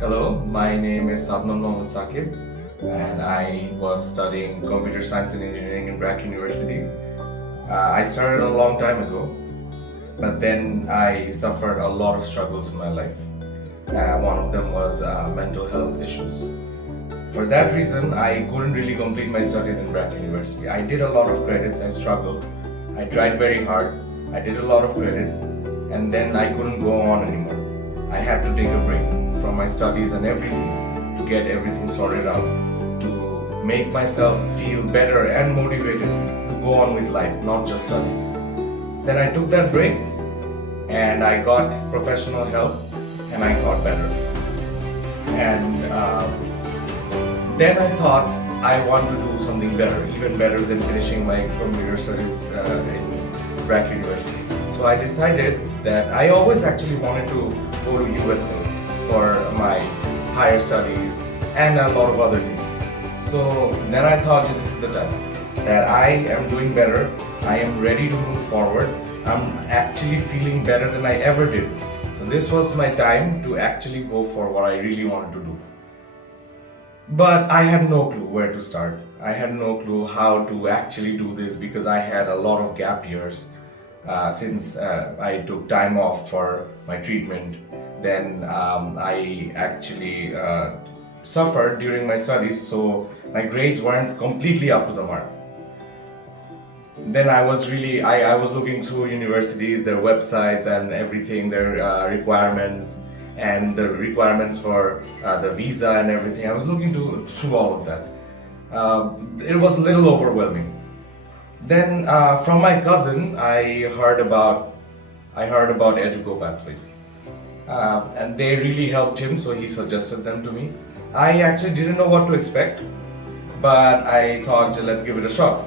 Hello, my name is Sabnam Mohammed Saqib, and I was studying computer science and engineering in BRAC University. I started a long time ago, but then I suffered a lot of struggles in my life. One of them was mental health issues. For that reason, I couldn't really complete my studies in BRAC University. I did a lot of credits, I struggled, I tried very hard, I did a lot of credits, and then I couldn't go on anymore. I had to take a break from my studies and everything to get everything sorted out, to make myself feel better and motivated to go on with life, not just studies. Then I took that break and I got professional help and I got better. And then I thought I want to do something better, even better than finishing my computer studies in BRAC University. So I decided that I always actually wanted to go to USA for my higher studies and a lot of other things. So then I thought this is the time that I am doing better, I am ready to move forward, I'm actually feeling better than I ever did. So this was my time to actually go for what I really wanted to do. But I had no clue where to start. I had no clue how to actually do this because I had a lot of gap years since I took time off for my treatment. Then I actually suffered during my studies, so my grades weren't completely up to the mark. Then I was looking through universities, their websites and everything, their requirements and the requirements for the visa and everything. I was looking through all of that. It was a little overwhelming. Then from my cousin, I heard about Edugo Pathways, and they really helped him. So he suggested them to me. I actually didn't know what to expect, but I thought let's give it a shot.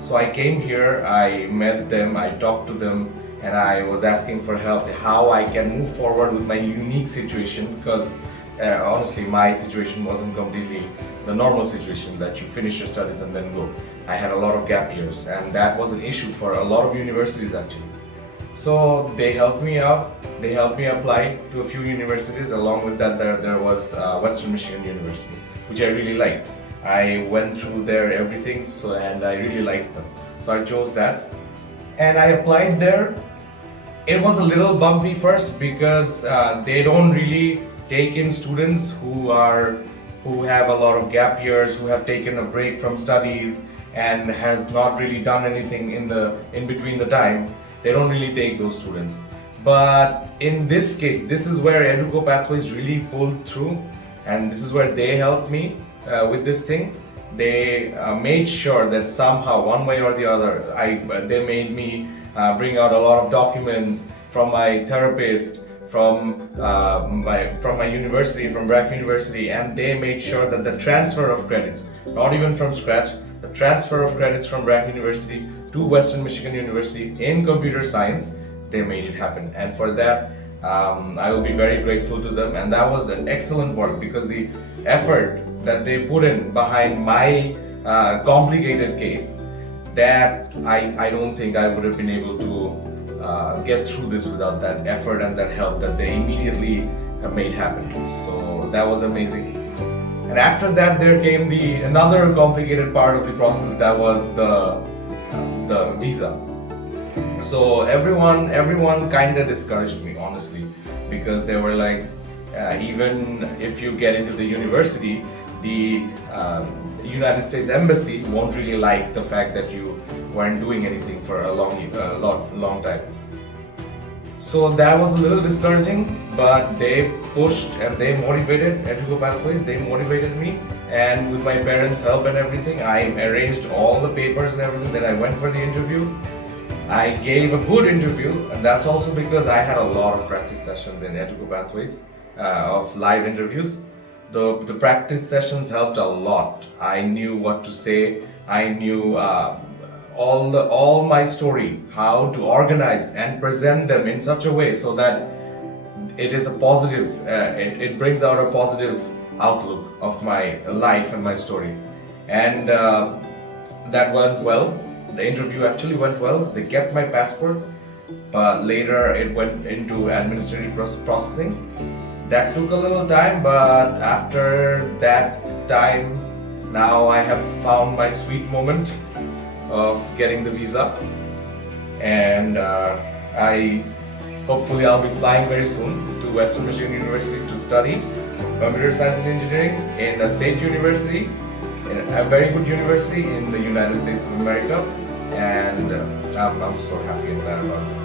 So I came here, I met them, I talked to them, and I was asking for help how I can move forward with my unique situation because honestly my situation wasn't completely the normal situation that you finish your studies and then go. I had a lot of gap years and that was an issue for a lot of universities actually. So they helped me out, they helped me apply to a few universities. Along with that there was Western Michigan University, which I really liked. I went through there everything and I really liked them. So I chose that and I applied there. It was a little bumpy first because they don't really take in students who have a lot of gap years, who have taken a break from studies and has not really done anything in between the time. They don't really take those students. But in this case, this is where Edugo Pathways really pulled through, and this is where they helped me with this thing. They made sure that somehow, one way or the other, they made me bring out a lot of documents from my therapist, from my university, from BRAC University, and they made sure that the transfer of credits, not even from scratch, the transfer of credits from BRAC University to Western Michigan University in computer science, they made it happen. And for that, I will be very grateful to them. And that was an excellent work because the effort that they put in behind my complicated case, that I don't think I would have been able to get through this without that effort and that help that they immediately made happen. So that was amazing. And after that, there came another complicated part of the process. That was the visa. So everyone kind of discouraged me, honestly, because they were like, even if you get into the university, the United States Embassy won't really like the fact that you weren't doing anything for a long time. So that was a little discouraging, but they pushed and they motivated Edugo Pathways, they motivated me, and with my parents' help and everything, I arranged all the papers and everything. Then I went for the interview. I gave a good interview, and that's also because I had a lot of practice sessions in Edugo Pathways of live interviews. The practice sessions helped a lot. I knew what to say. I knew all my story, how to organize and present them in such a way so that it is a positive. It brings out a positive outlook of my life and my story, and that went well. The interview actually went well. They kept my passport. but later it went into administrative processing. That took a little time, but after that time, now I have found my sweet moment of getting the visa, and I hopefully I'll be flying very soon to Western Michigan University to study computer science and engineering in a state university, in a very good university in the United States of America, and I'm so happy and glad about it.